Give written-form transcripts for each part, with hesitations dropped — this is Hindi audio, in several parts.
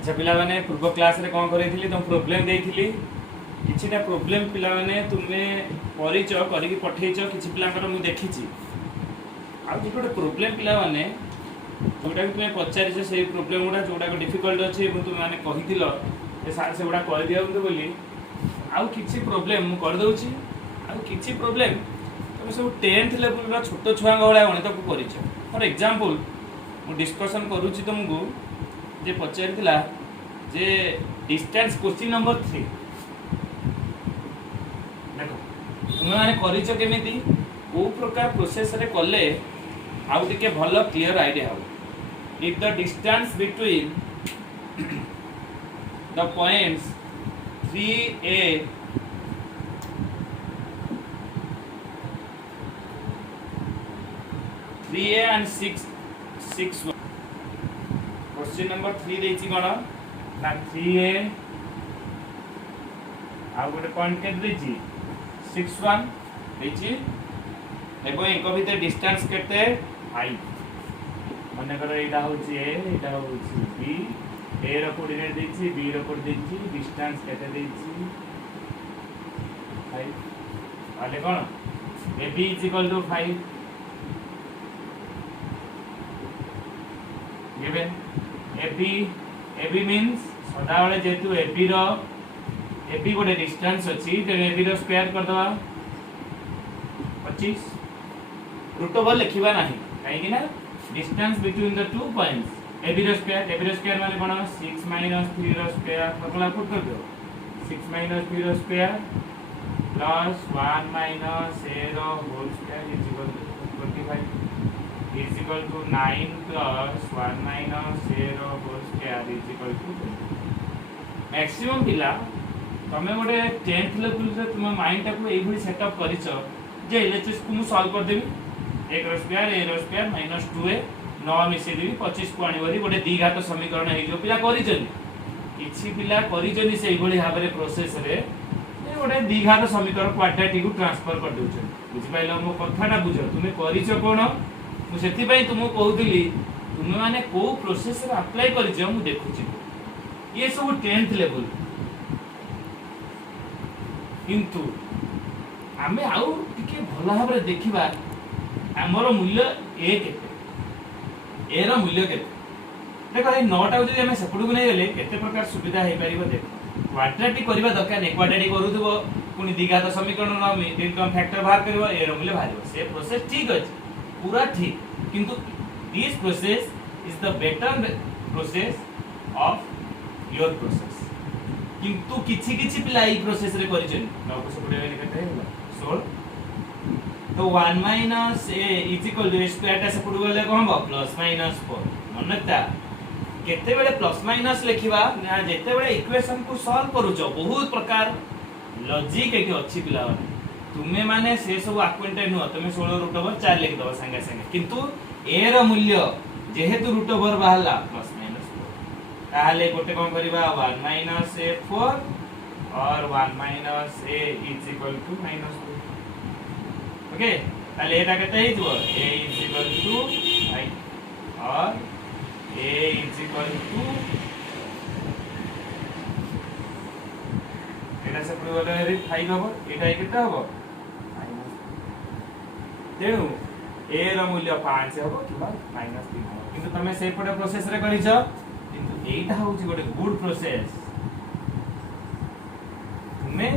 अच्छा पिला माने पूर्व क्लास रे कौन करेथिली तुम प्रॉब्लम देइथिली किछिटा प्रॉब्लम पिला माने तुमे परिच करिक पठेइच किछि पिलांकर मु देखिछि आ जे गोटे प्रॉब्लम पिला माने जोटा कि तुमे पचारिछ से प्रॉब्लम गुडा जोटा को डिफिकल्ट अछि एबो तुमे माने कहिथिलो ए सार से गुडा कर दियौ बोली आ किछि प्रॉब्लम मु कर दउछि आ किछि प्रॉब्लम तुमे सब 10th लेवल रा छोट छुआ गळा गणित को करिछ फॉर एग्जांपल मु डिस्कशन करूछि तुमको जे पचारिथिला जे डिस्टेंस क्वेश्चन नंबर 3 देखो तुमे माने करिछ केमिति को प्रकार प्रोसेस रे कले आउ टिके भलो क्लियर आईडिया हो if the distance between the points 3a and 6 question number 3 देछि कोन ना 3a आ गोटे पॉइंट के देछि 61 देछि एबो एक भीतर डिस्टेंस केते i माने कर एटा होछि a एटा होछि b a रो कोऑर्डिनेट देछि b रो कोऑर्डिनेट देछि डिस्टेंस केते देछि 5 आले कोन ab = 5 given AB means सदा वाले जेतु AB गोटे डिस्टेंस अछि त AB रो स्क्वायर कर दवा 25 रूट ओवर लिखिबा नाही काहे कि ना distance between the two points AB रो स्क्वायर माने कोन 6 - 3 रो स्क्वायर फॉर्मूला पुट कर दो 6 - 3 रो स्क्वायर प्लस 1 - a रो whole square = 25 is equal to 9 plus 1 minus 0 whole square is equal to 20. maximum पिला तमे गोटे 10th लेवल रे तुम माइंड टाको एई भली सेटअप करिसो जे एलएचएस को मु सॉल्व कर देबी 1 रो स्क्वायर a रो स्क्वायर माइनस 2a 9 मिसे देबी 25 को आनी बरी गोटे द्विघात समीकरण हे जो पिला करिसनी किछि पिला करिसनी सेई भली भाबरे प्रोसेस रे गोटे द्विघात समीकरण क्वाड्रेटिक को ट्रांसफर कर देउछ बुझि पाइलो मो कथाटा बुझो तुमे करिसो कोन मु सेति पई तुमको कहउतली तुमे माने को प्रोसेस रे अप्लाई करि जे मु देखुची ये सब 10th लेवल किंतु आमे आउ टिके भला भाबरे देखिबा हमर मूल्य ए केते ए रो मूल्य केते देखो ए नोट आउ जदि हमें सेपडु को नै गेले केते प्रकार सुविधा हे परिबो देखो क्वाड्रेटिक करबा दरकार नै क्वाड्रेटिक करूथबो पुनी द्विघात समीकरण न मिडियम फैक्टर बाहर करबो ए रो मूल्य बाहर से प्रोसेस ठीक अछि पूरा ठीक किंतु this process is the better process of your process किंतु किछि किछि पिला ई प्रोसेस रे करिछन नौको सपडे केते होला 16 तो 1 - a = a स्क्वायर ता सपडु गले कोन हो प्लस माइनस 4 मनता केते बेले प्लस माइनस लिखिबा ना जेते बेले इक्वेशन को सॉल्व करूछो बहुत प्रकार लॉजिक एके अछि पिला तुमे माने से सब अक्वेंटेड नो तुमे 16 रूट ओवर 4 लिख दबो संगे संगे किंतु a रो मूल्य जेहेतु रूट ओवर बाहला प्लस माइनस 4 ताले गोटे कोन करबा 1 - a 4 और 1 - a = -2 ओके ताले एटा केते हिजबो a = 5 और a = एटा से पूरा रे 5 हबो एटा केते हबो तेणु ए रो मूल्य 5 हबो किबा -3 हबो किंतु तमे से पडे प्रोसेस रे करिछ किंतु एटा होउची गोटे गुड प्रोसेस तुमे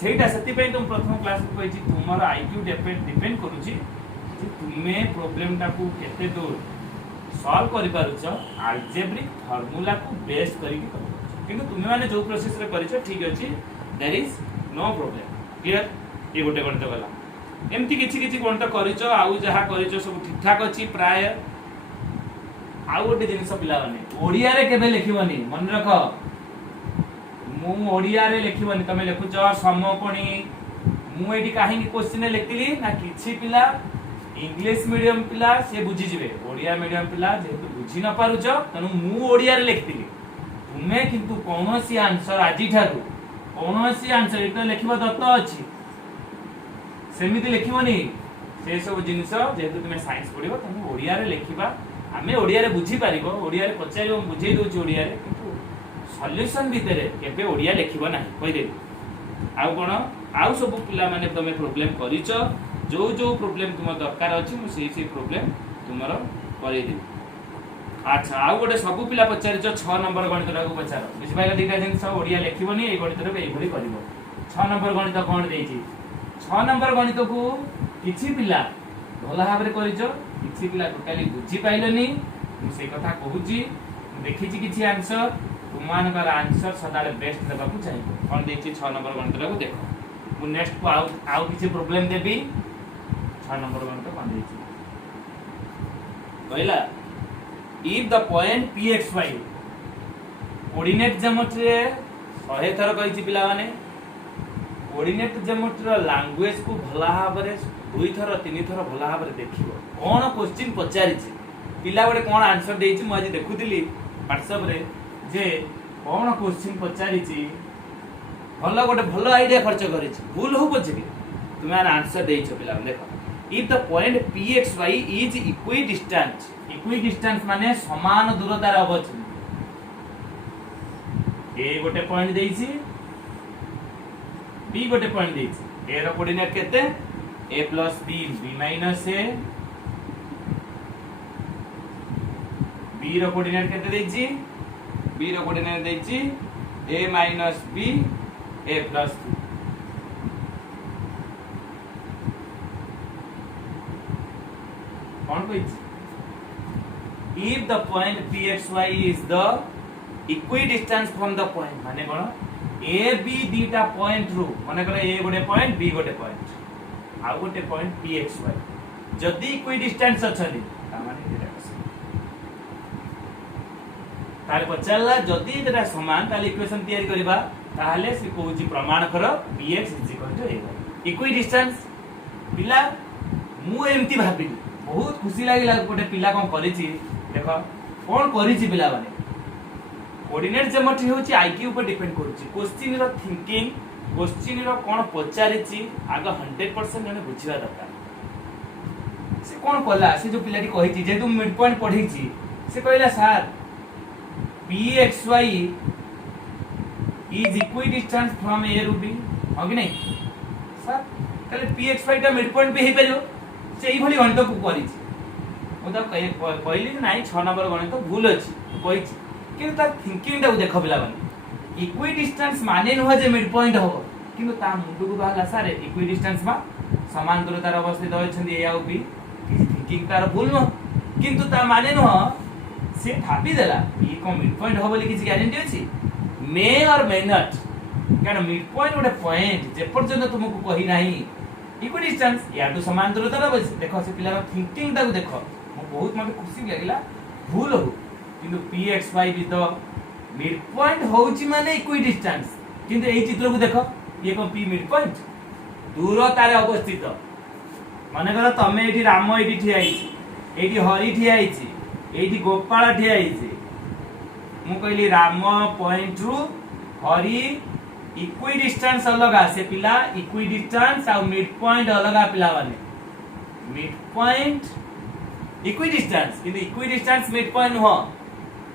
सेटा सती पे तुम प्रथम क्लास को कहिची तुमर आईक्यू डिपेंड करूची जे तुमे प्रॉब्लम टा को केते दूर सॉल्व करि पारुछ अलजेब्रिक फार्मूला को बेस करी के करू किंतु तुमे माने जो प्रोसेस रे करिछ ठीक अछि there is no problem clear ये गोटे गणित गला एमती किछि किछि गणित करिछ आउ जहा करिछ सब ठीक ठाक अछि प्राय आउ गोटे जिनिस पिला माने ओडिया रे केबे लिखिबनी मन रख मु ओडिया रे लिखिबनी तमे लिखुछ समकोणी मु एडी काहे क्वेश्चन लिखतिली ना किछि पिला इंग्लिश मीडियम पिला से बुझी जिवे ओडिया मीडियम पिला जेतु बुझी न पारुछ तनु मु ओडिया रे लिखतिली तुमे किंतु कोनोसी आंसर आजि ठारू कोनोसी आंसर एतो लिखिबा दत्त अछि सेमिति लिखिबनी से सब जिनिस जेतु तुमे साइंस पढिबो तुमे ओडिया रे लिखिबा आमे ओडिया रे बुझी पारिबो ओडिया रे पचारिबो बुझेई दोची ओडिया रे किंतु सॉल्यूशन भितर केबे ओडिया लिखिबो नाही कहि दे आउ कोन आउ सब पिला माने तमे प्रॉब्लम करिच जो जो प्रॉब्लम तुम दरकार अछि मु से प्रॉब्लम तुमरो करि दे। अच्छा आउ गोटे सब पिला पचारिच 6 नंबर गणित को पचार बुझ पाइला दीटा जिंस ओडिया लिखिबोनी ए गणित रे एई भली करिवो 6 नंबर गणित कोन देइछि 6 नंबर गणित को किछि पिला भला भाबरे करिच किछि पिला टोटली बुझी पाइलनी मु से कथा कहूची देखिछि किछि आंसर तुमानकर आंसर सदाले बेस्ट देबा को चाहिए कोन देइछि 6 नंबर गणित को देखो मु नेक्स्ट को आउ किछि प्रॉब्लम देबी 6 नंबर गणित कोन देइछि पहिला if the point pxy coordinate geometry रे 100 थर कहिछि पिला माने कोऑर्डिनेट ज्योमेट्री रो लैंग्वेज को भला भाबरे 2 थर 3 थर भला भाबरे देखिबो कोन क्वेश्चन पचारिछि पिला गोटे कोन आंसर देइछि मु आज देखुतिली WhatsApp रे जे कोन क्वेश्चन पचारिछि भलो गोटे भलो आईडिया खर्च करिछि भूल हो पछे तुमे आंसर देइछो पिला देखो if the point pxy is equidistant माने समान दूरतार अबछि ए गोटे पॉइंट देइछि बी गोटे पॉइंट देइछि ए रो कोऑर्डिनेट केते a + b b - a b रो कोऑर्डिनेट केते देइछि b रो कोऑर्डिनेट देइछि a - b a + b कौन कहिछि if the point pxy is the equidistant from the point माने कोन a b दीटा पॉइंट रू माने करे a गोटे पॉइंट b गोटे पॉइंट आ गोटे पॉइंट pxy जदी इक्विडिस्टेंस अछली ता माने एटा ताले पचला जदी एटा समान ताले इक्वेशन तयारी करबा ताहले से कहूची प्रमाण कर px a इक्विडिस्टेंस पिला मु एम्ति भाबिली बहुत खुशी लागिला गोटे पिला कोन करिछि देखो कोन करिछि पिला माने कोऑर्डिनेट ज्योमेट्री होछि आईक्यू पर डिपेंड करूछि क्वेश्चन रो थिंकिंग क्वेश्चन रो कोन पचारिछि आगे 100% जने बुझिबा दरकार से कोन कला से जो पिलाटी कहिछि जे तुम मिड पॉइंट पढिछि से कहला sir pxy is equidistant from a to b हो कि नहीं सर तले pxy ता मिड पॉइंट पे हे परियो सेही भली गणित को करिछि मु त कहली नाही 6 नंबर गणित भूल अछि कहिछि किंतु तार थिंकिंग ता देखो पिला माने इक्विडिस्टेंस माने न हो जे मिड पॉइंट हो किंतु ता मुंड को बाला सारे इक्विडिस्टेंस मा समान दूरतार अवस्थित होइछन्ती ए आउ बी थिंकिंग तार भूल न किंतु ता माने न से भाबी देला ई को मिड पॉइंट हो बोली किछि ग्यारंटी अछि मे और मे नॉट कारण मिड पॉइंट गोटे पॉइंट जे पर्यंत तुमको कहि नाही इक्विडिस्टेंस या तो समान दूरतार बस देखो से पिला थिंकिंग ता देखो बहुत मते खुशी लागिला भूल हो किंतु pxy भी तो मिड पॉइंट होउची माने इक्विडिस्टेंस किंतु एई चित्र को देखो ये को p मिड पॉइंट दूरतार अवस्थित माने करो तमे एठी राम एठी ठिया आइछि एठी हरि ठिया आइछि एठी गोपाल ठिया आइछि मु कहली राम पॉइंट रु हरि इक्विडिस्टेंस अलगा से पिला इक्विडिस्टेंस आ मिड पॉइंट अलगा पिला माने मिड पॉइंट इक्विडिस्टेंस किंतु इक्विडिस्टेंस मिड पॉइंट हो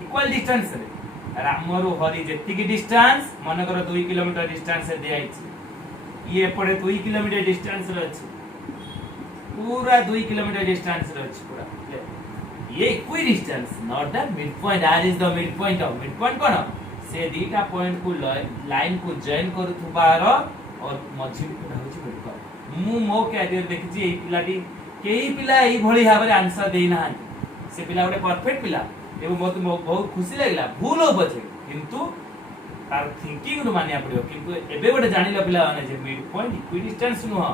इक्वल डिस्टेंस रे राम रु हरि जेति की डिस्टेंस माने करो 2 किलोमीटर डिस्टेंस से दे आइछि ये पड़े 2 किलोमीटर डिस्टेंस रे अछि पूरा 2 किलोमीटर डिस्टेंस रे अछि पूरा ये equidistance not the mid point or is the mid point of mid point कोन से दीटा पॉइंट को लाइन को जॉइन करूथबार और मझी को होछि मिड पॉइंट मु मो कैरियर देखि ए पिलाटी केही पिला एई भली भाबरे आंसर देई ना से पिला गोटे परफेक्ट पिला एवं बहुत खुशी लागिला भूल हो बचे किंतु तार थिंकिंग नु मानिया पड़ियो किंतु एबे गोटे जानिला पिला माने जे मिड पॉइंट इक्विडिस्टेंस नु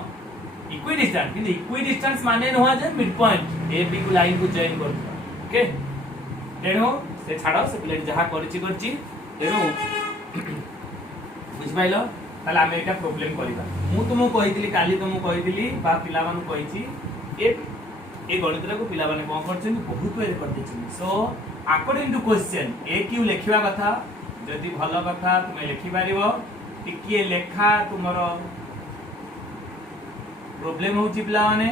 इक्विडिस्टेंस किंतु इक्विडिस्टेंस माने नु जे मिड पॉइंट ए बी को लाइन को जॉइन कर ओके तेनो से छाड़ो से पिला जहा करछि तेनो बुझ पाइलो ताले हम एटा प्रॉब्लम करिबा मु तुमो कहितली काली तुमो कहितली बा पिला मानु कहिछि ए गणित को पिला माने कोन करछन बहुत वेर कर देछन so according to question A Q लेखिबा कथा जदी भलो कथा तुमे लेखि पारिबो टिकिए लेखा तुमरो प्रॉब्लम होची पिला माने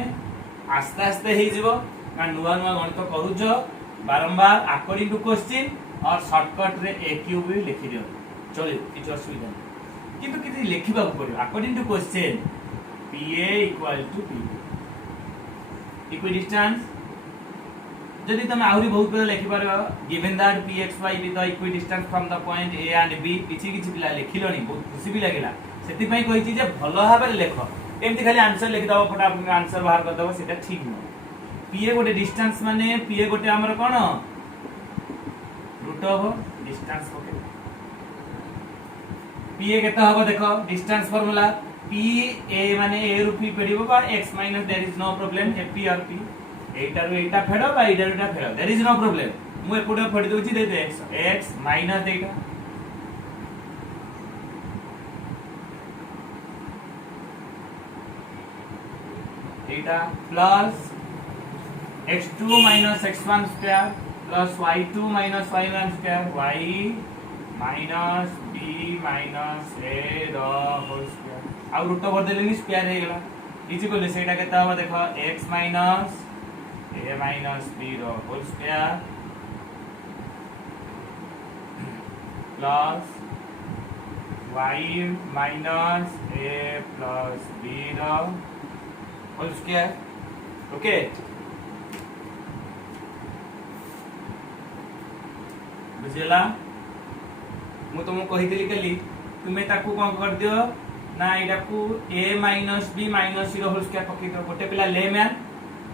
आस्ते आस्ते हे जिवो का नुवा नुवा गणित करूजो बारंबार अकॉर्डिंग टू क्वेश्चन और शॉर्टकट रे ए क्यूब भी लिखि दियो चलियो किछ असुविधा नहीं किंतु किछि लिखिबा पड़ियो according to question PA equal to P equidistance जदि तुम आहुरी बहुत बड़ा लिखि पारबा given that pxy with the equidistance from the point A and B किछि किछि पिला लिखिलोनी बहुत खुशी भी लागिला सेति पई कहिछि जे भलो भाबे लेख एमति खाली आंसर लिखि दबो फटाफट आंसर बाहर कर दबो सेटा ठीक न PA गोटे डिस्टेंस माने PA गोटे हमर कोन root of distance okay PA केता हबो देखो डिस्टेंस फार्मूला PA माने A रु P पडिबो बा x minus there is no problem P और P एटा रु एटा फेडो बा एटा रु एटा फेडो देयर इज नो प्रॉब्लम मु एकोडा फेडी दोची दे दे x minus Etah Etah plus x2 minus x1 square plus y2 minus y1 square y minus b minus a the whole square आ रूट ओवर देलेनी स्क्वायर हे गेला इज इक्वल टू सेटा केता हो देखो x minus a minus b the whole square plus y minus a plus b the whole square okay बुझेला मु तुमको कहितली कली तुमे ताकू कोन कर दियो ना एटा को a minus b minus 0 whole square पकी दो गोटे पिला ले मैन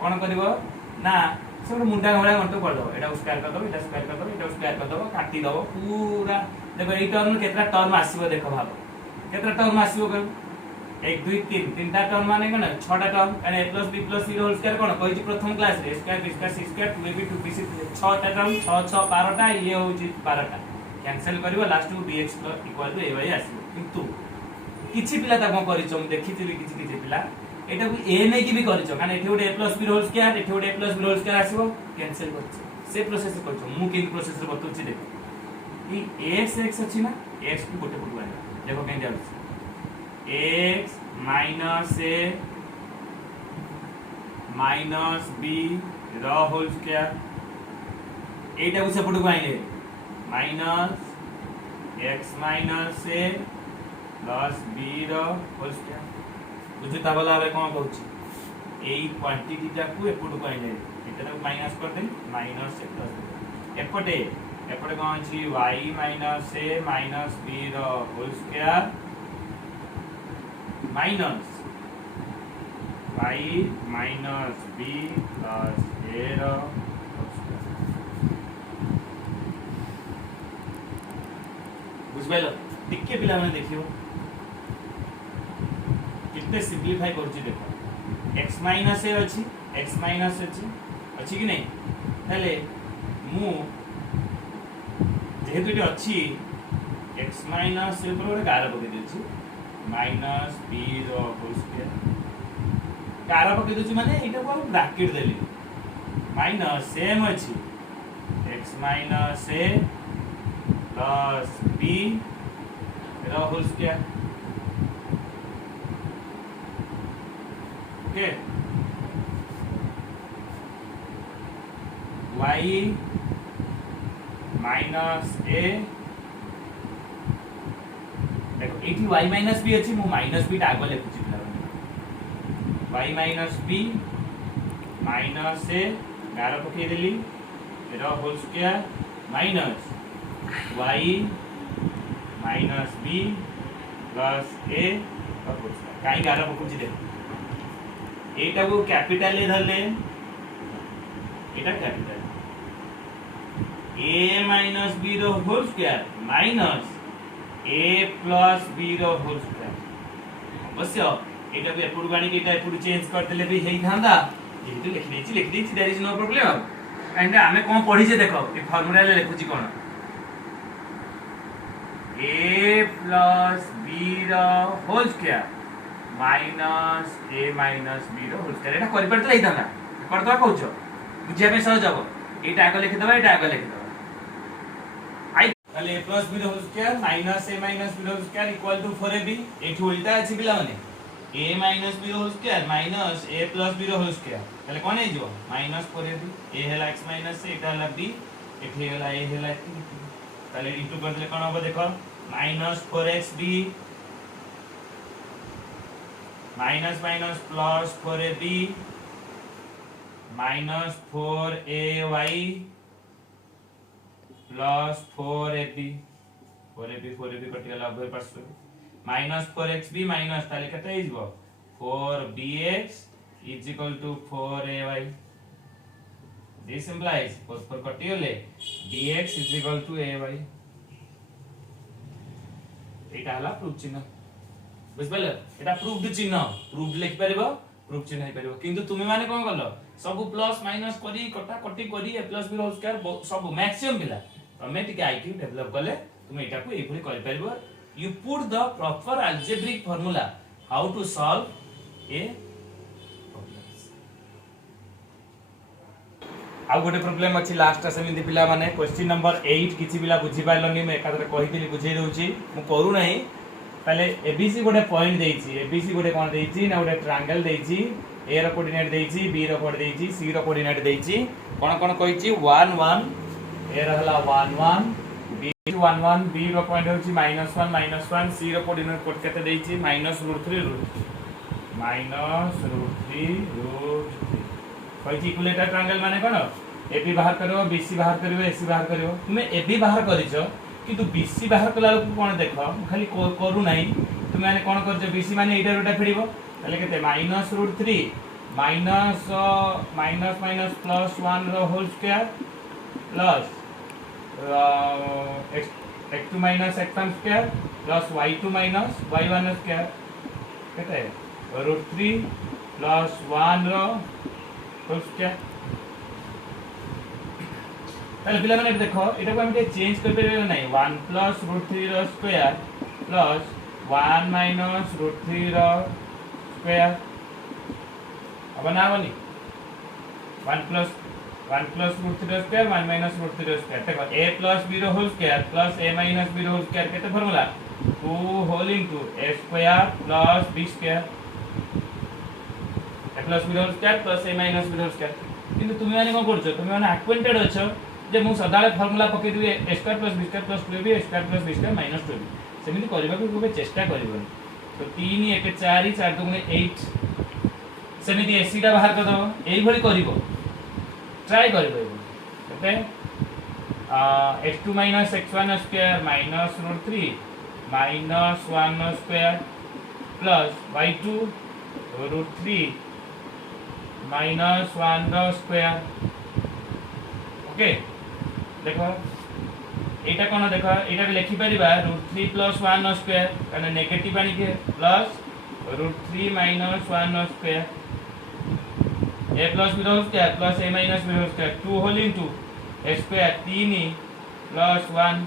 कोन करबो ना सब मुंडा घोड़ा गंटो कर दो एटा स्क्वायर कर दो एटा स्क्वायर कर दो एटा स्क्वायर कर दो काटी दो पूरा देखो ए टर्म केतना टर्म आसीबो देखो भाबो केतना टर्म आसीबो कर 1 2 3 तीनटा टर्म माने कोन 6टा term and a plus b plus 0 whole square कोन कहि प्रथम क्लास रे square b square c square 2ab 2bc 6टा टर्म 6 6 12टा ये होची 12टा कैंसिल करबो लास्ट को dx इक्वल टू ay आसीबो किंतु किछि पिला ता कोन करिचो हम देखिथिबी किछि किछि पिला एटा को a नै की भी करिचो कारण एठी गोटे a plus b whole square एठी गोटे a plus b whole square आसीबो कैंसिल करछ से प्रोसेस करछो मु के प्रोसेस रे बतुछि देखो ई x x अछि ना x को गोटे पटु आने देखो केन जाउछ x minus a minus b the whole square एटा को सेपटु को आइले minus x minus a plus b the whole square बुझि ताबला आबे कोन कहूची एई क्वांटिटी जाकू एपटु को आइले एटा को माइनस कर दे माइनस a plus एपटे एपटे कोन छी y minus a minus b the whole square minus y minus b plus a रो बुझबेलो टिके पिला माने देखियो कितने सिंपलीफाई करछि देखो x minus a अछि x minus अछि कि नै हेले मु जेहेतु इटे अछि x minus a पर गार पके देछि minus b रो होल स्क्वायर गार पके देछि माने एटा को ब्रैकेट देली माइनस सेम अछि x minus a plus b रो whole square okay y minus a देखो एठी y minus b अछि मु minus b टा आगो लेखुछि पिला y minus b minus a गारो पके देली रो whole square minus y minus b plus a whole square काई गारो पकुछि देखो एटा को कैपिटल ले धरले एटा कैपिटल a minus b रो whole square minus a plus b रो होल स्क्वायर अवश्य एटा भी एपुड गाणी के एटा एपुड चेंज कर देले भी हेई थांदा जेतु लिख देछि there is no problem and हमें कोन पढी जे देखो ए फार्मूला ले लिखुची कोन a plus b रो whole square minus a minus b रो होल स्क्वायर एटा करि परतले हिताना करदवा कहउछो बुझिया में सहज हबो एटा आगो लिखि दबा एटा आगो लिखि दबा आई ताले a plus b रो whole square minus a minus b रो whole square equal to 4ab एठी उल्टा अछि पिला माने a minus b रो whole square minus a plus b रो होल स्क्वायर ताले कोन हे जो माइनस 4ab a हैला x minus a एटा हैला b एठी गला ए हेला ताले इनटू कर देले कोन हो देखो -4xb minus minus plus 4ab -4ay plus 4ab कटि गला उभय पार्श्व -4xb माइनस ताले केते हिजबो 4bx is equal to 4ay. This implies 4 कटि गले bx is equal to ay. एटा हला प्रूफ चिन्ह बुझबले एटा प्रूफड चिन्ह प्रूफ लिख परबो प्रूफ चिन्ह हे परबो किंतु तुमे माने कोन करलो सब प्लस माइनस करी कटा कटी करी a plus b whole square सब मैक्सिमम पिला तमे टिके आईक्यू डेवलप करले तुमे एटा को एभली कर परबो. You put the proper algebraic formula how to solve a problem. आउ गोटे प्रॉब्लम अछि लास्ट सेमिति पिला माने क्वेश्चन नंबर 8 किछि पिला बुझी पाइलनी मैं एकादरे कहितली बुझै दउची मु करू नाही पहले एबीसी गोटे पॉइंट देइछि एबीसी गोटे कोन देइछि ना गोटे ट्रायंगल देइछि ए रो कोऑर्डिनेट देइछि बी रो कोऑर्डिनेट देइछि सी रो कोऑर्डिनेट देइछि कोन कोन कहिछि 1 1 ए रहला 1 1 बी 1 1 बी रो पॉइंट होछि -1 सी रो कोऑर्डिनेट कोड केते देइछि -√3 कहिछि इक्विलेटरल ट्रायंगल माने कोन एबी बाहर करियो बीसी बाहर करियो एसी बाहर करियो तुमे एबी बाहर करिछो किंतु बीसी बाहर कला कोन देखो खाली करू नाही तुमे माने कोन करछो बीसी माने एटा रोटा फेडिबो ताले केते -√3 माइनस माइनस माइनस प्लस 1 रो whole square plus x2 minus x1 square plus y2 minus y1 square केते √3 प्लस 1 रो होल स्क्वायर ताले पिला माने देखो एटा को हम चेंज कर परबे नै 1 प्लस √3 रो स्क्वायर प्लस 1 माइनस √3 रो स्क्वायर अब ना बनी 1 प्लस √3 रो स्क्वायर 1 माइनस √3 रो स्क्वायर देखो a प्लस b रो whole square plus a minus b रो होल स्क्वायर केते formula 2 whole into a square plus b square a plus b रो whole square plus a minus b रो होल स्क्वायर किंतु तुमे माने कोन करछो तुमे माने एक्वेंटेड अछो जे मु सदाले फार्मूला पके दिबे a square plus b square plus 2b a square plus b square minus 2b सेमिति करबा को कोबे चेष्टा करबोनी तो 3 1 4 4 2 8 सेमिति एसी टा बाहर कर दो एई भली करिवो ट्राई करिवो okay x2 minus x1 square minus √3 minus 1 square plus y2 √3 minus 1 square okay देखो एटा कोन देखो एटा लिखि परिबा √3 प्लस 1 स्क्वायर काने नेगेटिव आनी के plus √3 minus 1 square a plus b whole square plus a minus b whole square 2 whole into a square 3 plus 1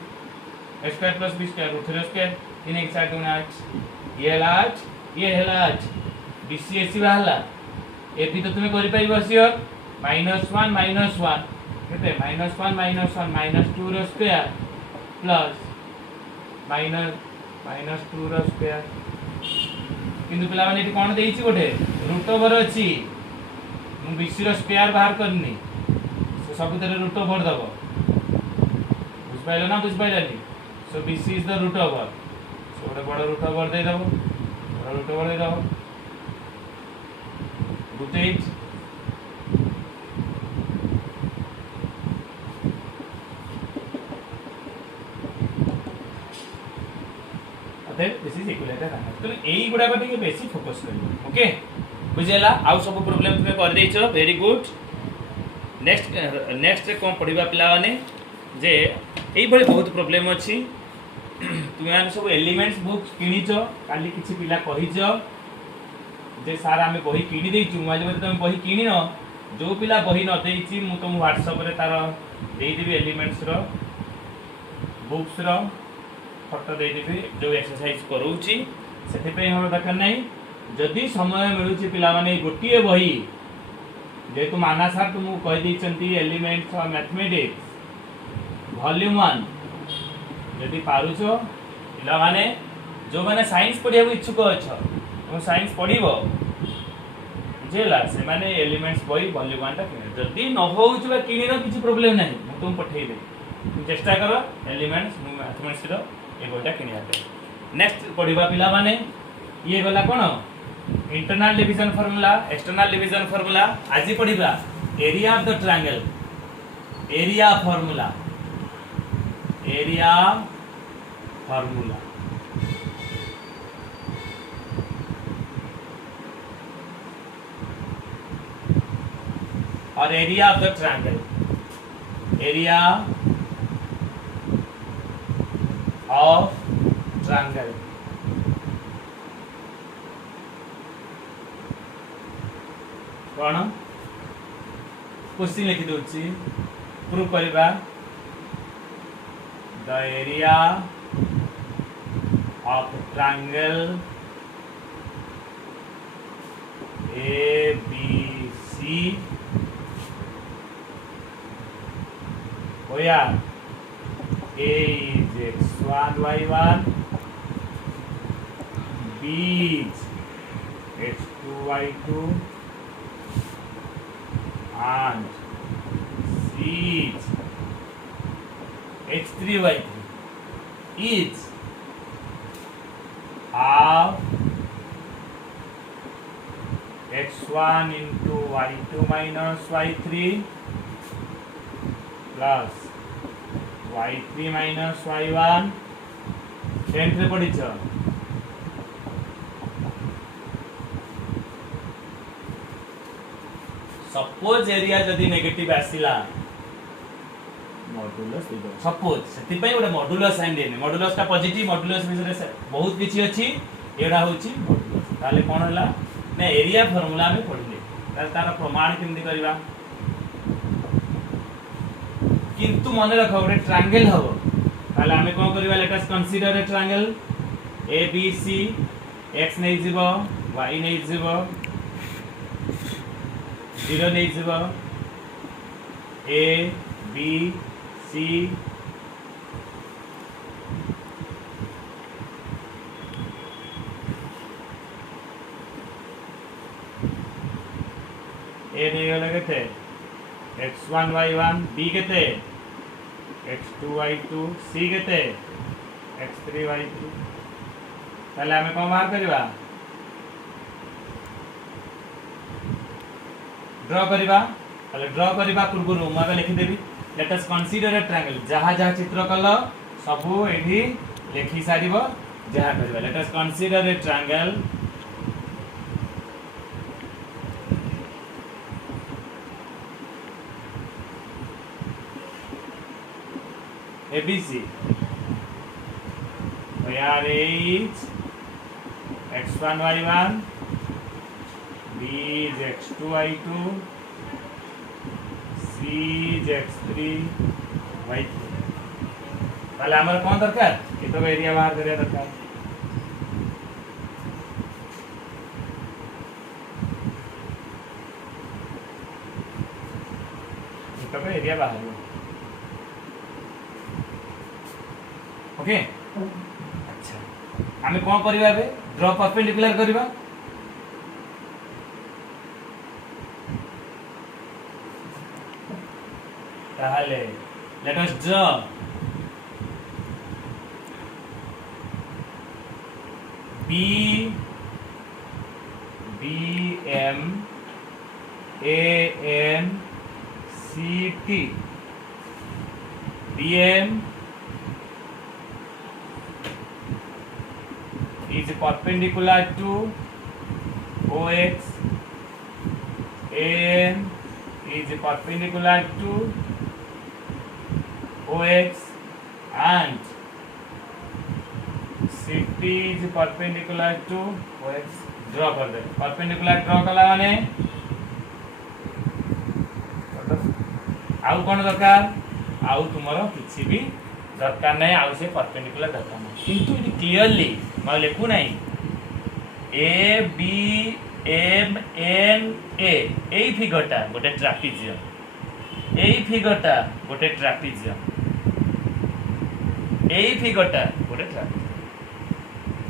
a square plus b square √3 square 3 1 4 2 8 ये हला 8 bc ac बाहला ए भी तो तुम्हें करि पाइबो सियर -1 केते -1 -2 रो स्क्वायर प्लस -2 रो स्क्वायर किंतु पिला माने कोन देइछि गोटे रूट ओवर अछि मु बीसी रो स्क्वायर बाहर करनी सो सब तरह रूट ओवर दबो बुझ पाइलो ना बुझ पाइलानी so BC is the root over so गोटे बड़ रूट ओवर दे दबो √8 दिस इज इक्विलेटरल ट्रायंगल तो एई गुडा को टिके बेसी फोकस करियो ओके बुझेला आउ सब प्रॉब्लम तुमे कर देइछो वेरी गुड नेक्स्ट कोन पढिबा पिला माने जे एई भली बहुत प्रॉब्लम अछि तुमे माने सब एलिमेंट्स बुक्स किनिछो काली किछि पिला कहिछो जे सारा हमें बही किनी देइछु मोबाइल में तुम बही किनी न जो पिला बही न देइछि मु तुम WhatsApp रे तार देइ देबी एलिमेंट्स रो बुक्स रो फोटो दे देबी जो एक्सरसाइज करूची सेति पे हम दरकार नै जदी समय मिलुची पिला माने गोटिए बही जे तुम माना सर तुम कहि दैछंती एलिमेंट्स ऑफ मैथमेटिक्स वॉल्यूम 1 जदी पारुछो पिला माने जो माने साइंस पढिया इच्छुक अछ तुम साइंस पढिबो बुझेला से माने एलिमेंट्स बही वॉल्यूम 1 ता किने जदी न होउचबा किनी न किछि प्रॉब्लम नै तुम पठेइबे तुम चेष्टा कर एलिमेंट्स मैथमेटिक्स रो ए गोटा किनिया पे नेक्स्ट पढिबा पिला माने ये गला कोन internal division formula external division formula आज पढिबा area of the triangle area formula और area of the triangle area of triangle कौन क्वेश्चन लिखि दूची प्रूव करबा the area of triangle A B C होया A is x1 y1 B is x2 y2 and C is x3 y3 is half x1 into y2 minus y3 plus y3 minus y1 tenth रे पढ़ी छ सपोज एरिया जदी नेगेटिव आसिला मॉड्यूलस दिबो सपोज सेति पई ओडा मॉड्यूलस साइन देने मॉड्यूलस का पॉजिटिव मॉड्यूलस विषय बहुत किछि अछि एडा होछि मॉड्यूलस ताले कोन हला ने एरिया फार्मूला में पढिले तार तार प्रमाण केमि करबा किंतु मन रख गोटे ट्रायंगल हबो ताले हमें कोन करबा let us consider a triangle A B C x नै जीवो y नै जीवो 0 नै जीवो a b c ए नै गला केते x1 y1 b केते x2 y2 c केते x3 y3 ताले हमें कोन बाहर करबा ड्रा करबा ताले ड्रा करबा पूर्व मैं लिखि देबी late us consider a triangle जहा जहा चित्र कल सब एठी लिखि सारिबो जहा करबा let us consider a triangle ABC where A is x1 y1 B is x2 y2 C is x3 y3 ताले हमर कोन दरकार ये तो एरिया बाहर करिया दरकार ये तो एरिया बाहर ओके अच्छा हमें कौन करबा बे ड्रॉ परपेंडिकुलर करबा ताहले let us draw B M A N C T BM is perpendicular to OX AN is perpendicular to OX and CT is perpendicular to OX draw कर दे परपेंडिकुलर ड्रॉ कला माने आउ कोन दरकार आउ तुमरो किछि भी दरकार नै आउ से परपेंडिकुलर दरकार नै किंतु इट क्लियरली मैं लिखू नहीं ए बी एम एन ए एई फिगरटा गोटे ट्रापेजियम एई फिगरटा गोटे ट्रापेजियम एई फिगरटा गोटे ट्रापेजियम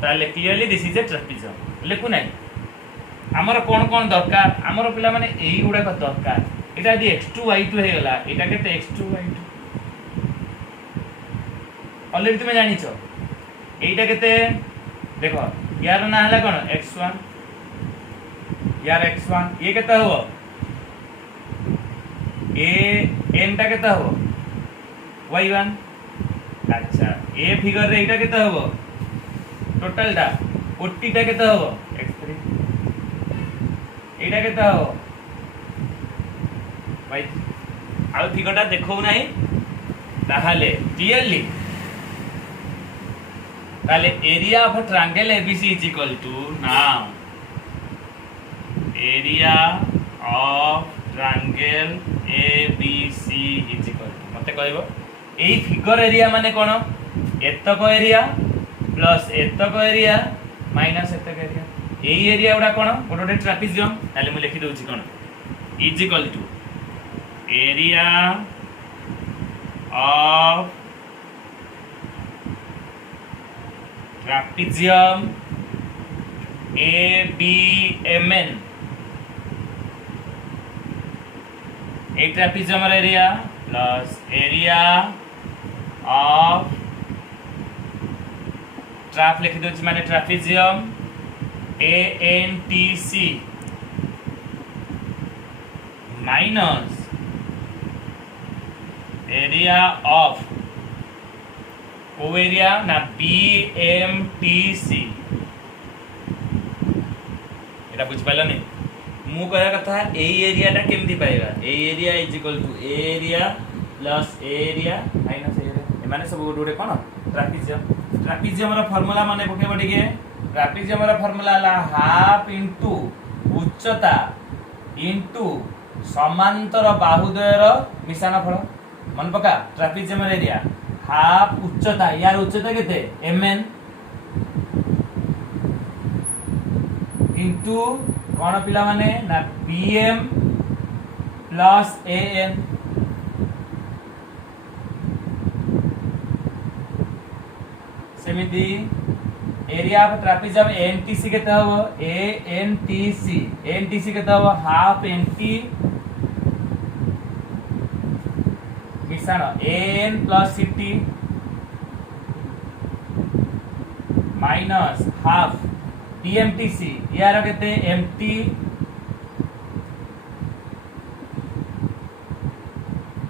ताले clearly this is a trapezium लिखू नहीं हमर कोन कोन दरकार हमर पिला माने एई गुडा का दरकार एटा यदि x2 y2 हे गला एटा केते x2 y2 ऑलरेडी तुम जानिछ एटा केते देखो यार ना हला कोन x1 यार x1 ये केते हो ए n टा केते हो y1 अच्छा ए फिगर रे एटा केते हो टोटल टा ओटी टा केते हो x3 एटा केते हो भाई आ फिगर टा देखौ नाही ताहाले क्लियरली ताले area of triangle ABC is equal to now area of triangle ABC is equal to मते कहबो एई फिगर एरिया माने कोन एतक एरिया प्लस एतक एरिया माइनस एतक एरिया एई एरिया उडा कोन गोटे ट्रापेजियम ताले मु लिखि दोछि कोन is equal to area of trapezium ABMN a trapezium area plus area of trap लिखि दोछि माने trapezium ANTC minus area of O area ना BMTC एटा बुझ पाइलनी मु कहया कथा एई एरिया टा केमति पाइबा एई area is equal to area plus area minus area ए माने सब गोटे कोन ट्रापेजियम रा फार्मूला माने पकेबो डिगे ट्रापेजियम रा फार्मूला ला हाफ इनटू उच्चता इनटू समांतर बाहुद्वयर मिश्रण फल मन पका ट्रापेजियम एरिया हाफ उच्चता यार उच्चता केते mn इनटू कोन पिला माने ना bm प्लस an सेमिति एरिया ऑफ ट्रापेजियम ANTC केते हो ANTC केते हो हाफ nt मिश्रण an plus ct minus half bmtc यार केते mt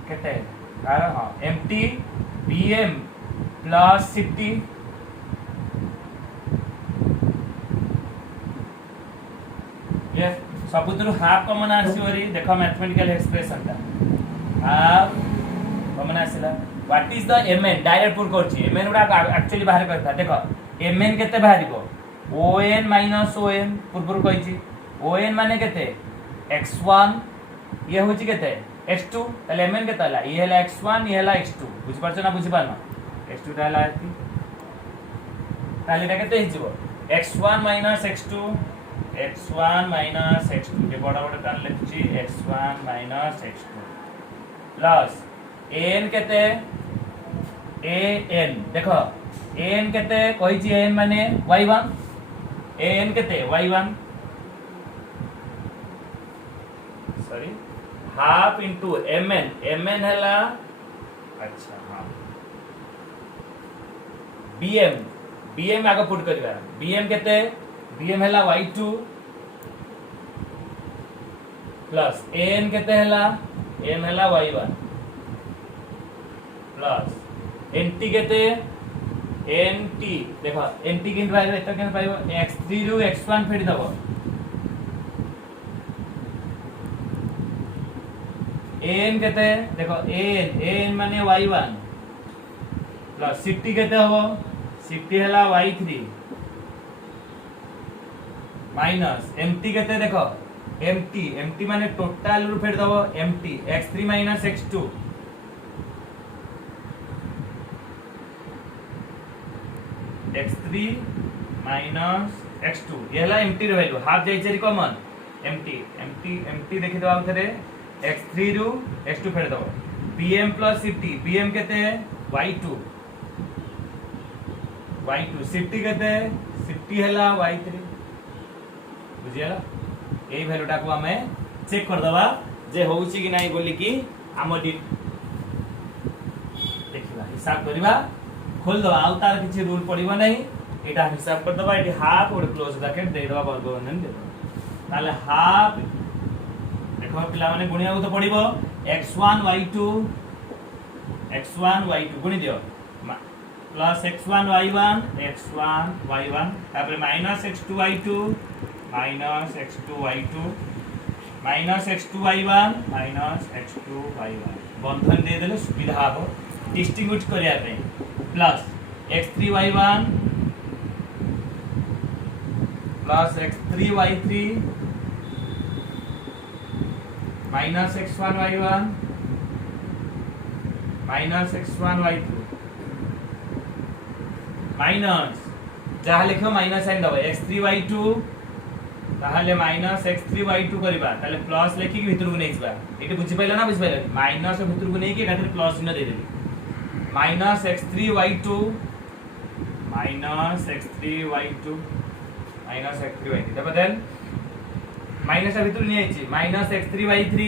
केते कार हां mt bm प्लस ct ये सबुतरु हाफ कॉमन आसीवरी देखो मैथमेटिकल एक्सप्रेशन ता हाफ कॉमन आसीला what is the mn direct put करछि mn उडा एक्चुअली बाहर करता देखो mn केते बाहरिबो on माइनस on पूर्वरु कहिछि on माने केते x1 ये होछि केते x2 तले mn केते हला ये हला x1 ये हला x2 बुझ परछ ना बुझ पानो x2 ता हला एति ताले ता केते हिजिबो x1 माइनस x2 ये बड़ा बड़ा टान लिखछि x1 minus x2 plus an केते an देखो an केते कहिछि an माने y1 an केते y1 sorry half into mn हला अच्छा हां bm आगे पुट करबा bm केते bm हला y2 प्लस an केते हला m हला y1 प्लस nt केते nt देखो nt किन पाइबो एत किन पाइबो x3 रु x1 फेडी दबो an केते देखो an माने y1 प्लस ct केते हबो ct हला y3 माइनस mt केते देखो mt माने टोटल रु फेड दबो mt x3 minus x2 x3 minus x2 ये हला mt रे वैल्यू हाफ जाई छरी कॉमन mt देखि दबा थरे x3 रु x2 फेड दबो bm प्लस ct bm केते y2 ct केते ct हला y3 बुझियाला एई वैल्यूटा को हमें चेक कर दबा जे होउची कि नाही बोली कि हम देखिबा हिसाब करबा खोल दबा आउ तार किसी रूल पड़िबो नहीं एटा हिसाब कर दबा एटी हाफ और क्लोज ब्रैकेट दे दबा वर्ग बंधन दे दबा ताले हाफ देखो पिला माने गुणिया को तो पड़िबो x1 y2 गुणी दियो प्लस x1 y1 तापर minus x2 y2 minus x2 y2 minus x2 y1 minus x2 y1 बंधन दे देले सुविधा हो डिस्टिंग्विश करिया पे plus x3 y1 plus x3 y3 minus x1 y1 minus x1 y2 minus जहाँ लिखो माइनस साइन दबो x3 y2 ताहले माइनस x3 y2 करबा ताले प्लस लेखि के भीतर को नै जबा एटे बुझि पाइला ना बुझि पाइला माइनस भीतर को नै के खातिर प्लस चिन्ह दे देली minus x3 y2 minus x3 y2 minus x3 y3 तब देन माइनस भीतर नै आइछि minus x3 y3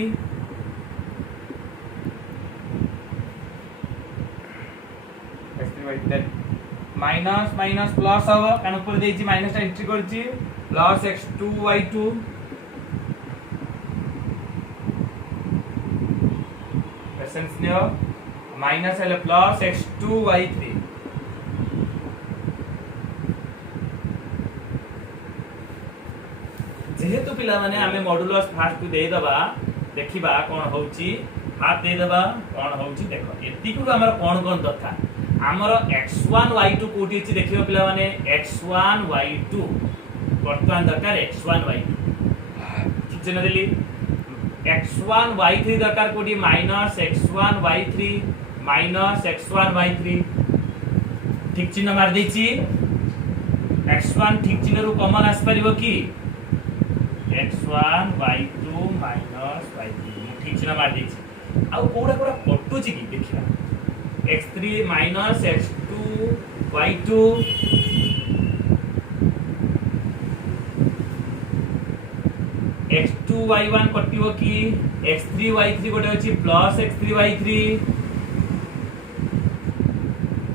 x3 y3 minus minus plus हो कान ऊपर देछि माइनस टा एंट्री करछि प्लस x2 y2 पेशेंस ने माइनस है प्लस x2 y3 जेहेतु पिला माने आमे मॉड्यूलस फास्ट दे दबा देखिबा कोन होउची हाफ दे दबा कोन होउची देखो एति को हमर कोन दरकार हमर x1 y2 कोठी अछि देखिबो पिला माने x1 y2 वर्तमान दरकार x1 y2 ठीक छै न देली x1 y3 दरकार कोठी minus x1 y3 minus x1 y3 ठीक चिन्ह मार देछि x1 ठीक चिन्ह रु कॉमन आस परिबो की x1 y2 माइनस y3 ठीक चिन्ह मार देछि आ कोडा कोडा कटु छि की देखिबा x3 minus x2 y2 x2 y1 कटिबो की x3 y3 गोटे अछि प्लस x3 y3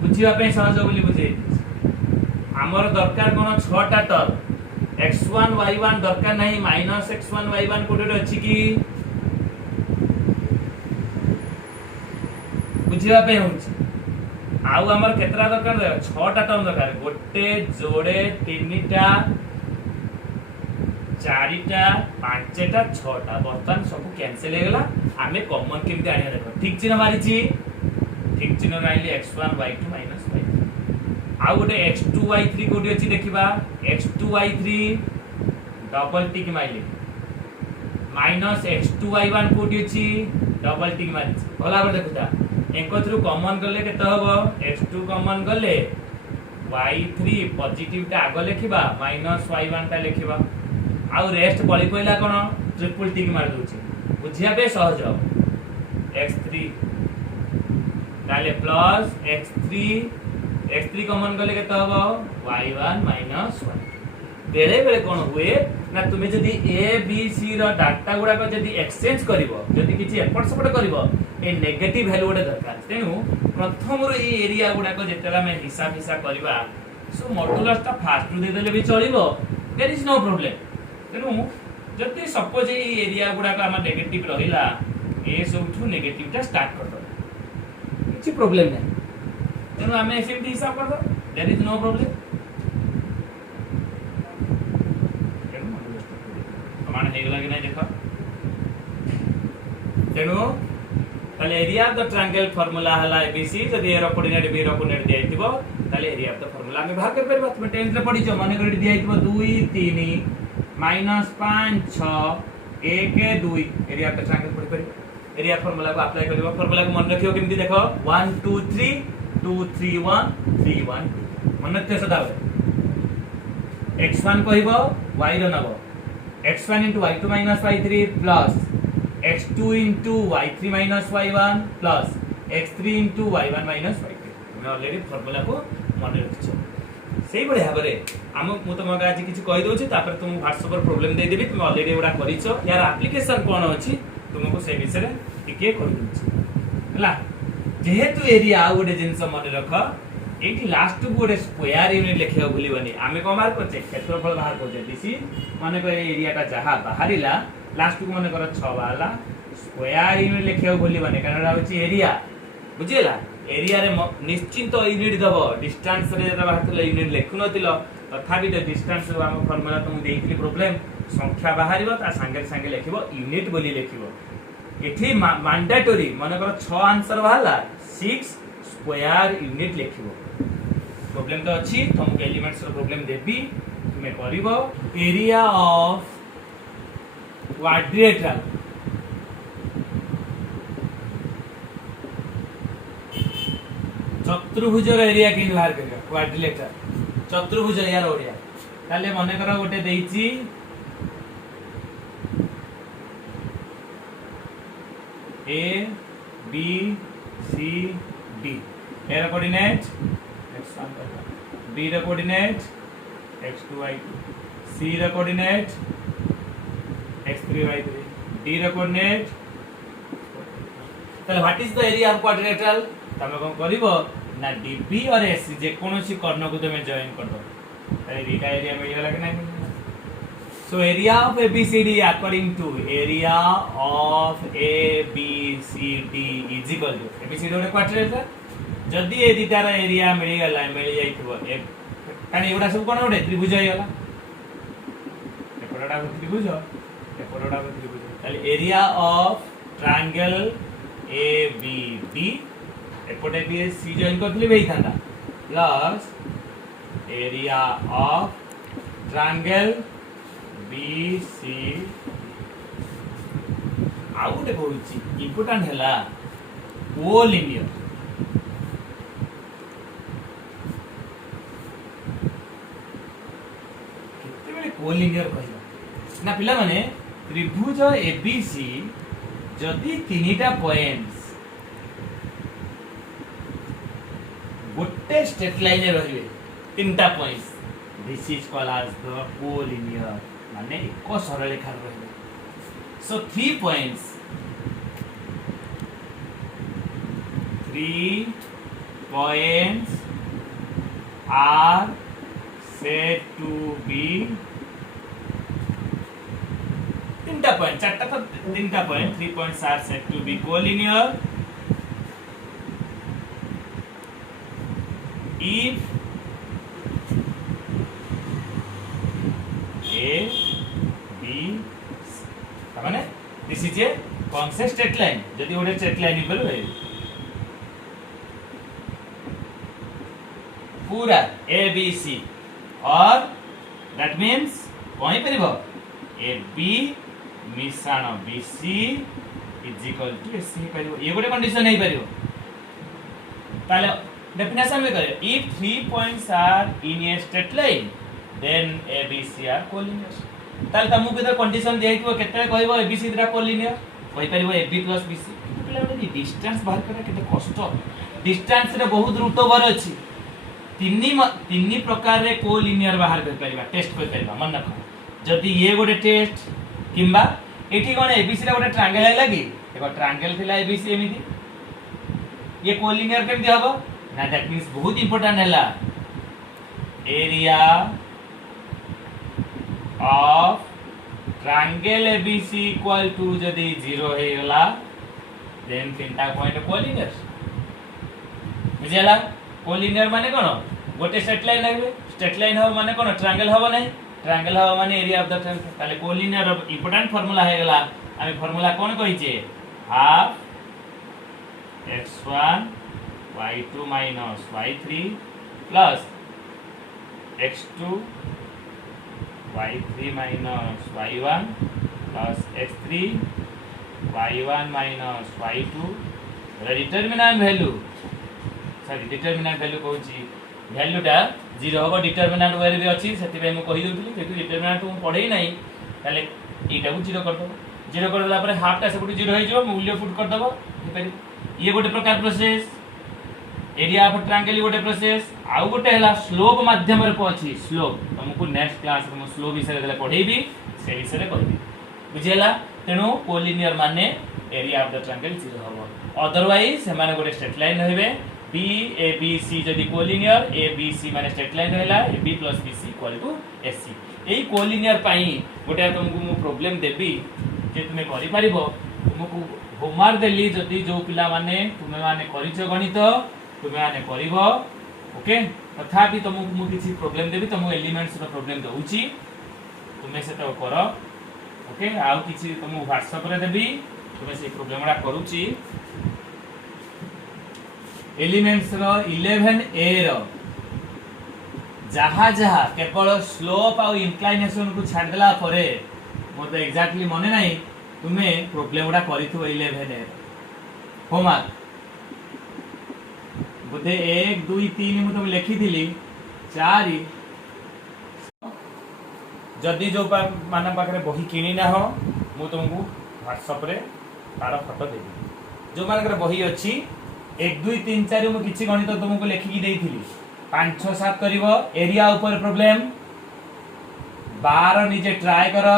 बुझिबा पे सहज बोली बुझे हमर दरकार कोन 6 टा टर्म x1 y1 दरकार नहीं माइनस x1 y1 कोटे अछि की बुझिबा पे होछि आउ हमर केतरा दरकार 6 टा टर्म दरकार गोटे जोड़े 3 टा 4 टा 5 टा 6 टा बर्तन सब कैंसिल हे गला आमे कॉमन केमते आनिया देखो ठीक चिन्ह मारिछि ठीक चिन्ह राइले x1 y2 माइनस y3 आउ गोटे x2 y3 कोठी अछि देखिबा x2 y3 double tick माइले minus x2 y1 कोठी अछि डबल टिक मारिछि भला पर देखुता एकथरु कॉमन करले केते हबो x2 कॉमन करले y3 पॉजिटिव टा आगो लेखिबा माइनस y1 टा लेखिबा आउ रेस्ट बळी पइला कोन ट्रिपल टिक मार दोछि बुझिया बे सहज x3 ताले प्लस x3 कॉमन करले केते हबो y1 माइनस y बेले बेले कोन हुए ना तुमे जदी a b c रो डाटा गुडा को जदी एक्सचेंज करिवो जदी किछि एफर्ट सपोर्ट करिवो ए नेगेटिव वैल्यू गुडा दरकार तेनु प्रथम रो ए एरिया गुडा को जेतेला में हिसाब करबा सो मॉड्यूलस ता फास्ट दे देले भी चलिबो देयर इज नो प्रॉब्लम तेनु जदी सपोज ए एरिया गुडा को हम नेगेटिव रहिला ए सबठु नेगेटिव ता स्टार्ट कर दो किछि प्रॉब्लम नै तेनु हमें सिम्पली हिसाब कर दो देयर इज नो प्रॉब्लम मान हे गला कि नै देखो तेनु ताले area of the triangle formula हला एबीसी जदी ए रो कोऑर्डिनेट बी रो कोऑर्डिनेट दिया हितबो ताले एरिया ऑफ द फार्मूला में बाहर कर परबा तुम 10th रे पढी छ माने कर दिया हितबो 2 3 minus 5 6 1 2 area of the triangle पढी पर एरिया फार्मूला को अप्लाई करबो फार्मूला को मन रखियो केमती देखो 1 2 3 2 3 1 3 1 मन रखते सदा x1 कहबो y रो नबो x1 into y2 minus y3 plus x2 into y3 minus y1 plus x3 into y1 minus y3 मैं ऑलरेडी फार्मूला को मन रखिছো सेही बळे भाबरे हम मु तुम आज किछि कहि दोछि तापर तुम WhatsApp पर प्रॉब्लम दे देबी तुम ऑलरेडी एवडा करिছো यार एप्लीकेशन कोन अछि तुमको से विषय टिके कहि दोछि हला जेहेतु एरिया आ गोटे जिंस मन रख एटी लास्ट को गोटे स्क्वायर यूनिट लिखियो भूलिबनी आमे को बाहर करछे क्षेत्रफल बाहर करछे दिस माने को एरियाटा जहा बाहरिला लास्ट को माने कर 6 वाला स्क्वायर यूनिट लिखियो भूलिबनी कारण होची एरिया बुझिला एरिया रे निश्चित यूनिट दबो डिस्टेंस रे जरा बाहर थले यूनिट लिखु नथिलो तथापि तो डिस्टेंस हम फार्मूला तुम देइतली प्रॉब्लम संख्या बाहरिबो ता संगे संगे लिखिबो यूनिट बोली लिखिबो एठी मैंडेटरी माने कर 6 आंसर वाला 6 स्क्वायर यूनिट लिखिबो प्रॉब्लम तो अच्छी तुमको एलिमेंट्स रो प्रॉब्लम देबी तुमे करिवो एरिया ऑफ क्वाड्रिलेटरल चतुर्भुज रो एरिया के बाहर करियो क्वाड्रिलेटरल चतुर्भुज यार ओरिया ताले मने करा गोटे देइची ए बी सी डी एरा coordinate B the coordinate x2 y2 C the coordinate x3 y3 D the coordinate तो what is the area of quadrilateral तमे कोन करिवो ना DB और AC जे कोनोसी कर्ण को तमे जॉइन कर दो ताले B का एरिया मिल गेला कि नहीं so area of ABCD according to area of ABCD is equal to ABCD ଗୋଟେ quadrilateral जदि ए दिटार एरिया मिल गला मिल जाइथबो ए कानी एगुडा सब कोन ओडे त्रिभुज होय गला एपडा त्रिभुज एपडा त्रिभुज ताले एरिया ऑफ ट्रायंगल ABD एपडे भी सी जॉइन करथले बेई थांदा प्लस एरिया ऑफ ट्रायंगल BC आउटे कहूची इंपोर्टेंट हैला कोलिनियर कोलिनियर कहला ना पिला माने त्रिभुज ABC जदि तीनटा पॉइंट्स गोटे स्ट्रेट लाइन रे रहिबे तीनटा points this is called as the collinear माने एक सरल रेखा रहिबे so 3 points 3 points are said to be तीनटा पॉइंट चारटा तो तीनटा point 3 points are said to be collinear if A B माने दिस इज ए कौन से स्ट्रेट लाइन जदि ओडे स्ट्रेट लाइन इक्वल है पूरा ABC और दैट मींस कोई परिबो AB मिश्रण BC is equal to AC परिबो ये गोटे कंडीशन नहीं परिबो ताले डेफिनेशन में करे if 3 points are in a straight line then ABC are collinear ताले तमु के कंडीशन देइतो केते कहबो ABC द्रा collinear कहि परिबो AB plus BC पिला गोटे डिस्टेंस बाहर करा केते कष्ट डिस्टेंस रे बहुत रूट ओवर अछि तीन प्रकार रे कोलिनियर बाहर कर परिबा टेस्ट कर परिबा मन रखो जदि ये गोटे टेस्ट किंबा एठी कोन एबीसी रे गोटे ट्रायंगल है लागी देखो ट्रायंगल थिला एबीसी एमिति ये कोलिनियर केमति हबो ना दैट मींस बहुत इंपोर्टेंट हैला area of triangle ABC equal to जदि 0 हे गला देन तीनटा पॉइंट कोलिनियर बुझियला कोलिनियर माने कोन गोटे स्ट्रेट लाइन आइबे स्ट्रेट लाइन हो माने कोन ट्रायंगल हबो नै ट्रायंगल हबो माने एरिया ऑफ द ट्रायंगल ताले कोलिनियर इंपोर्टेंट फार्मूला हे गला आमे फार्मूला कोन कहिचे half x1 y2 minus y3 plus x2 y3 minus y1 plus x3 y1 minus y2 determinant value sorry determinant value कहूची वैल्यूटा 0 होबो डिटरमिनेंट वेरी भी अछि सेति पे हम कहि दोतली जेतु डिटरमिनेंट हम पढै नै ताले एटा को 0 कर दो 0 कर देला परे हाफ टा सेपुट 0 होई जो मूल्य पुट कर दबो ये गोटे प्रकार प्रोसेस एरिया ऑफ ट्रायंगल गोटे प्रोसेस आउ गोटे हला स्लोप माध्यम रे पछि स्लोप हमकु नेक्स्ट क्लास रे हम स्लोप विषय देले पढैबी से विषय रे कहबी बुझियला तेनु कोलिनियर माने एरिया ऑफ द ट्रायंगल 0 होबो अदरवाइज से माने गोटे स्ट्रेट लाइन रहबे बी ए बी सी जदि कोलिनियर ए बी सी माने स्ट्रेट लाइन रहला A B plus B C equal to S C एई कोलिनियर पई गोटे तुमको मु प्रॉब्लम देबी जे तुमे करि परिबो तुमको होमवर्क देली जदि जो पिला माने तुमे माने करिछो गणित तुमे माने करिवो ओके तथापि तुमको मु किछि प्रॉब्लम देबी तुमको एलिमेंट्स रो प्रॉब्लम दउची तुमे सेटा करो ओके आउ किछि तुमको व्हाट्सएप रे देबी तुमे से प्रॉब्लम रा करूची एलिमेंट्स रो 11a रो जहा जहा केवल स्लोप और इंक्लिनेशन को छाड़ देला परे मोते एग्जैक्टली मने नाही तुमे प्रॉब्लम उडा करिथो 11a होमवर्क बुधे 1 2 3 मु तुम लिखि दिली 4 जदि जो माना पाखरे बही किनी ना हो मु तुमको व्हाट्सएप रे तार फोटो देबी जो मानकर बही अछि 1 2 3 4 मु किछि गणित तुमको लिखि देइथिली 5 6 7 करिवो एरिया ऊपर प्रॉब्लम 12 निजे ट्राई करो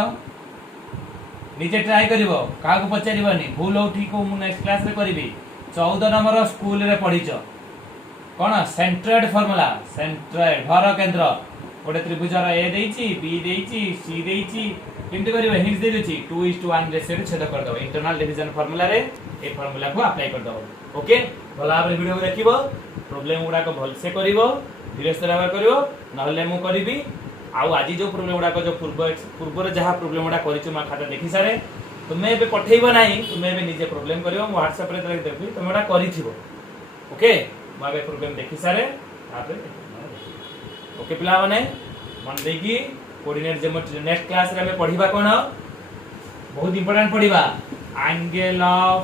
निजे ट्राई करिवो का को पचारिबनी भूल हो ठीक हो मु नेक्स्ट क्लास रे करबी 14 नंबर स्कूल रे पढिचो कोन सेंट्रोइड फार्मूला सेंट्रोइड भर केंद्र गोटे त्रिभुज रो ए देइची बी देइची सी देइची किंतु करिवो हिंट्स दे देइची 2:1 रेशियो रे छेद कर दो इंटरनल डिवीजन फार्मूला रे ए फार्मूला को अप्लाई कर दो ओके भला भाबरे वीडियो देखिबो प्रॉब्लम गुडा को भल से करिवो धीरे से भाबरे करिवो नहले मु करबी आउ आज जो प्रॉब्लम गुडा को जो पूर्व रे जहा प्रॉब्लम गुडा करिछु मा खाता देखि सारे तुमे बे पठेइबो नाही तुमे बे निजे प्रॉब्लम करिवो मु व्हाट्सएप रे तरे देबी तुमे गुडा करिथिबो ओके मा बे प्रॉब्लम देखि सारे आपे ओके पिला माने मन देकी कोऑर्डिनेट ज्योमेट्री नेक्स्ट क्लास रे हमें पढिबा कोन बहुत इंपोर्टेंट पढिबा एंगल ऑफ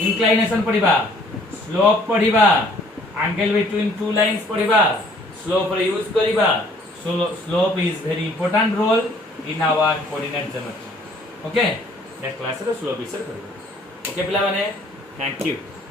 इंक्लिनेशन पढिबा स्लोप पढिबा एंगल बिटवीन टू लाइंस पढिबा स्लोप रे यूज करिबा slope is very important role in our coordinate geometry okay next class रे स्लोप विषय करिबा ओके पिला माने थैंक यू।